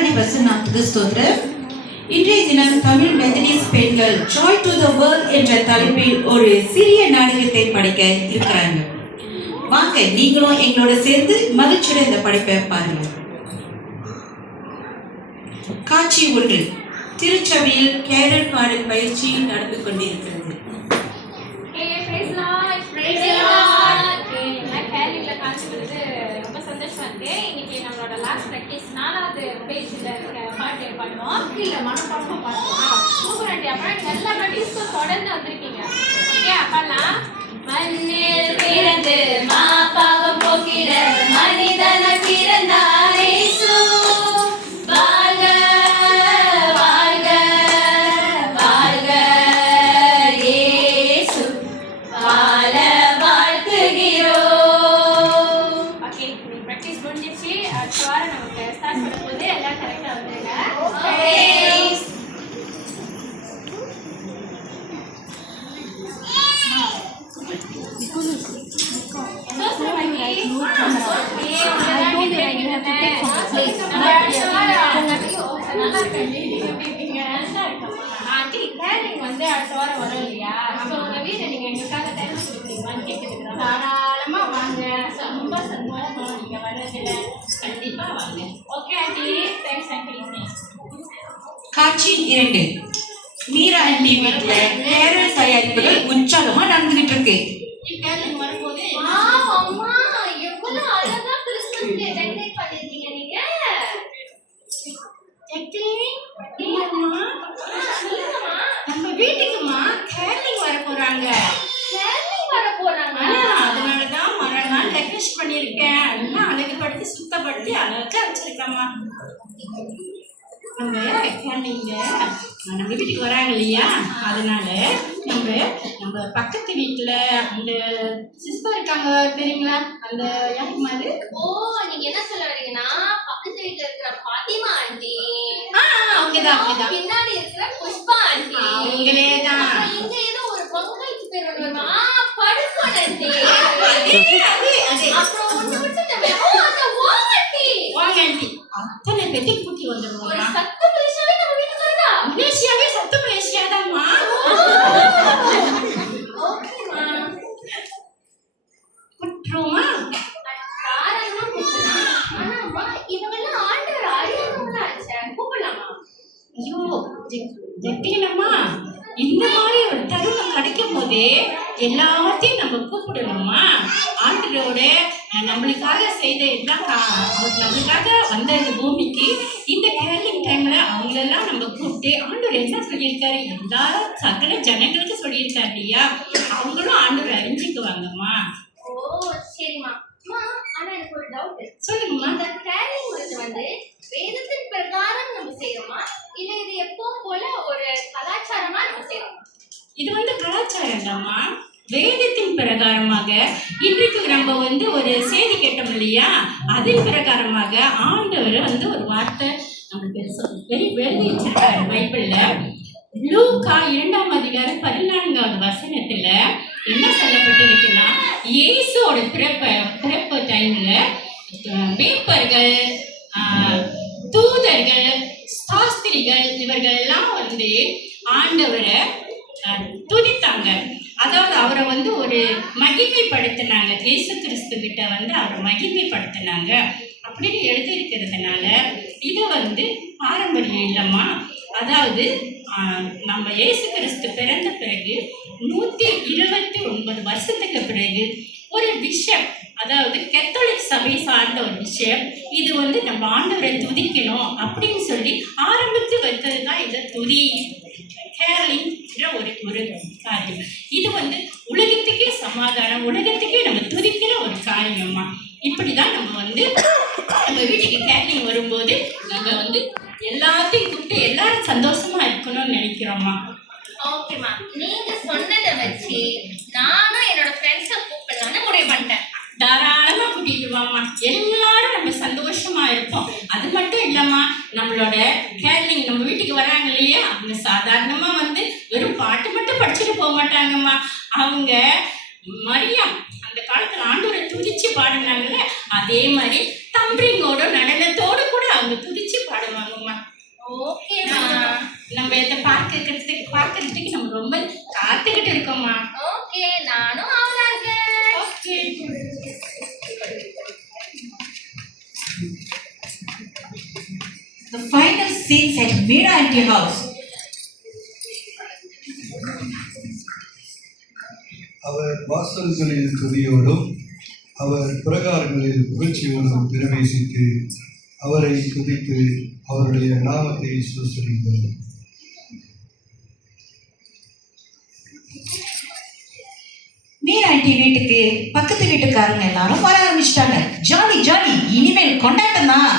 கர்த்தருடைய வசனத்துக்கு ஸ்தோத்திரம். இன்றைய தினம் தமிழ் மெத்தடிஸ்ட் பெண்கள் ஜாய் டு த வேர்ல்ட் என்ற தலைப்பில் ஒரு சிறிய நாடகத்தை படைக்க இருக்கிறாங்க. வாங்க நீங்களும் எங்களோட சேர்ந்து மகிழ்ச்சியோட இந்த படைப்பை பாருங்க. காட்சி 1. திருச்சபையில் கேரல் பாடல் பயிற்சி நடந்து கொண்டிருக்கிறது. இன்னைக்கு நம்மளோட லாஸ்ட் ப்ராக்டிஸ் 4வது பேஜ்ல இருக்க பாட்டு பண்ணுவோம். இல்ல மனப்பாடமா பாடுவோம். Super aunty. அப்புறம் எல்லா ப்ராக்டிஸ்க்கும் தொடர்ந்து வந்திருக்கீங்க. ஓகே, அப்பலாம் மண்ணில் பிறந்து மாபாவம் போக்கிட மனிதன பிறந்தார் இயேசு. வாழ்க வாழ்க வாழ்க இயேசு, வாழ வாழ்த்துகிறோம். ஓகே, நீ ப்ராக்டிஸ் முடிஞ்சிச்சு. அடுத்த வாரம் நமக்கு ஸ்டார்ட் பண்ணும்போது எல்லாம் கரெக்டா வந்துருங்க. ஓகே. வந்து அடுத்த வாரம் வரும் இல்லையா? ஸோ உங்க வீட்டை நீங்க எங்களுக்காக டைம் கொடுக்குறீங்களான்னு கேட்குறீங்க. தாராளமா வாங்க, ரொம்ப சந்தோஷமா நீங்க வர்றதுல கண்டிப்பா வாங்க. Okay aunty, thanks aunty. காட்சி 2. மீரா ஆண்டி வீட்டுல கேரல் தயாரிப்புகள் உற்சாகமா நடந்துகிட்டு இருக்கு. வரும்போது அம்மா எவ்வளவு அழகா கிறிஸ்மஸ் டெக்கரேட் பண்ணிருக்கீங்க நீங்க. நம்ம வீட்டுக்குமா கேரளிங் வர போறாங்க. அதனாலதான் மறுநாள் டெக்கரேஷன் பண்ணிருக்கேன். எல்லாம் அழகுபடுத்தி சுத்தப்படுத்தி அழகா வச்சிருக்கேம்மா. நம்ம கேரளிங்க நம்ம வீட்டுக்கு வராங்க இல்லையா, அதனால நம்ம பக்கத்து வீட்டுல அந்த சிஸ்டர் இருக்காங்க தெரியுங்களா, அந்த யாருக்கு மாதிரி. ஓ, நீங்க என்ன சொல்ல வரீங்கன்னா பக்கத்து வீட்டுல இருக்கிற பாத்திமா ஆண்டி. அவங்கதான் பின்னாடி இருக்கிற புஷ்பா ஆண்டி. அவங்களேதான். இங்க ஏதோ ஒரு பொங்கலுக்கு பேர் வருமா, படுக்கோன் ஆண்டி. அப்புறம் ஒண்ணு விட்டுட்டமே, அந்த ஓங்கட்டி அத்தனை பேத்தி கூட்டி வந்துருவோம். ஒரு சத்து மலேசியாவே நம்ம வீட்டுக்கு வருதா? மலேசியாவே சத்து மலேசியா தான்மா. ஓகேமா, குட்டுருமா தாராளமா கூப்பிடலாம். ஆனா அம்மா இவங்கெல்லாம் ஆண்டவர் அறியாதவங்களா ஆச்சே, கூப்பிடலாமா? ஐயோ ஜெட்டினம்மா, இந்த மாதிரி ஒரு தருணம் கிடைக்கும் போதே எல்லாத்தையும் நம்ம கூப்பிடணுமா. ஆண்டரோட நம்மளுக்காக செய்த எல்லாம் அவர் நம்மளுக்காக வந்த இந்த பூமிக்கு இந்த கேரளிங் டைம்ல அவங்களெல்லாம் நம்ம கூப்பிட்டு ஆண்டவர் என்ன சொல்லியிருக்காரு, எல்லாரும் சகல ஜனங்களுக்கு சொல்லியிருக்காரு இல்லையா, அவங்களும் ஆண்டவர் அறிஞ்சுக்குவாங்கம்மா. ஓ சரிம்மா. ஆனா எனக்கு ஒரு டவுட். சொல்லுங்கம்மா. இந்த கேரளிங் வந்து வேதத்தின் பிரகாரம் நம்ம செய்யறோமா, இல்ல இது எப்பவும் போல ஒரு கலாச்சாரமா நம்ம செய்யறோமா? இது கலாச்சாரம் தான்மா. வேதத்தின் பிரகாரமாக இன்றைக்கு நம்ம ஒரு செய்தி கேட்டோம் இல்லையா, அதன் பிரகாரமாக ஆண்டவர் ஒரு வார்த்தை நம்மளுக்கு எழுதி வச்சிருக்காரு பைபிள்ல. லூக்கா 2ஆம் அதிகாரம் 14வது வசனத்துல என்ன சொல்லப்பட்டிருக்குன்னா, இயேசுவோட பிறப்பு டைம்ல மேய்ப்பர்கள், தூதர்கள், சாஸ்திரிகள் இவர்கள் எல்லாம் ஆண்டவரை துதித்தாங்க. அதாவது அவரை ஒரு மகிமைப்படுத்தினாங்க. இயேசு கிறிஸ்து கிட்ட அவரை மகிமைப்படுத்தினாங்க அப்படின்னு எழுதி இருக்கிறதுனால இது பாரம்பரியம் இல்லைம்மா. அதாவது நம்ம இயேசு கிறிஸ்து பிறந்த பிறகு 129 வருஷத்துக்கு பிறகு ஒரு விஷயம், அதாவது கத்தோலிக் சபை சார்ந்த ஒரு விஷயம், இது நம்ம ஆண்டவரை துதிக்கணும் அப்படின்னு சொல்லி ஆரம்பித்து வைத்தது தான் இந்த துதி கேரளிங்கிற ஒரு காரியம். இது உலகத்துக்கே சமாதானம், உலகத்துக்கே நம்ம துதிக்கிற ஒரு காரியம்மா. இப்படிதான் நம்ம நம்ம வீட்டுக்கு கேரளிங் வரும்போது நம்ம எல்லாத்தையும் கூப்பிட்டு எல்லாரும் சந்தோஷமா இருக்கணும்னு நினைக்கிறோம்மா. ஓகேம்மா, நீங்க சொன்னதை வச்சு நானும் என்னோட ஃப்ரெண்ட்ஸை கூப்பிடலான்னு முடிவு பண்ணிட்டேன். தாராளமா கூட்டிட்டு வாமா, எல்லாரும் நம்ம சந்தோஷமா இருப்போம். அது மட்டும் இல்லம்மா, நம்மளோட கேரளிங் நம்ம வீட்டுக்கு வராங்க இல்லையா, அவங்க சாதாரணமா வெறும் பாட்டு மட்டும் படிச்சுட்டு போக மாட்டாங்கம்மா. அவங்க மரியம் அந்த காலத்துல ஆண்டவரை துதிச்சு பாடினாங்கல்ல, அதே மாதிரி தம்பிங்கோட நடனத்தோடு கூட அவங்க துதிச்சு பாடுவாங்கம்மா. ஓகேம்மா. நம்ம இதை பார்க்கறதுக்கு நம்ம ரொம்ப காத்துக்கிட்டு இருக்கோம்மா. ஓகே, நானும் ஆவலா இருக்கேன். Okay. The final scenes at Meera Auntie house. அவர் வாசல்களில் துதியோடும் அவர் பிரகாரங்களில் புகழ்ச்சியோடும் பிரவேசித்து அவரை துதித்து அவருடைய நாமத்தை சுசரித்தார். மீரா ஆண்டி வீட்டுக்கு பக்கத்து வீட்டுக்காரங்க எல்லாரும் வர ஆரம்பிச்சிட்டாங்க. ஜாலி ஜாலி, இனிமேல் கொண்டாட்டம் தான்.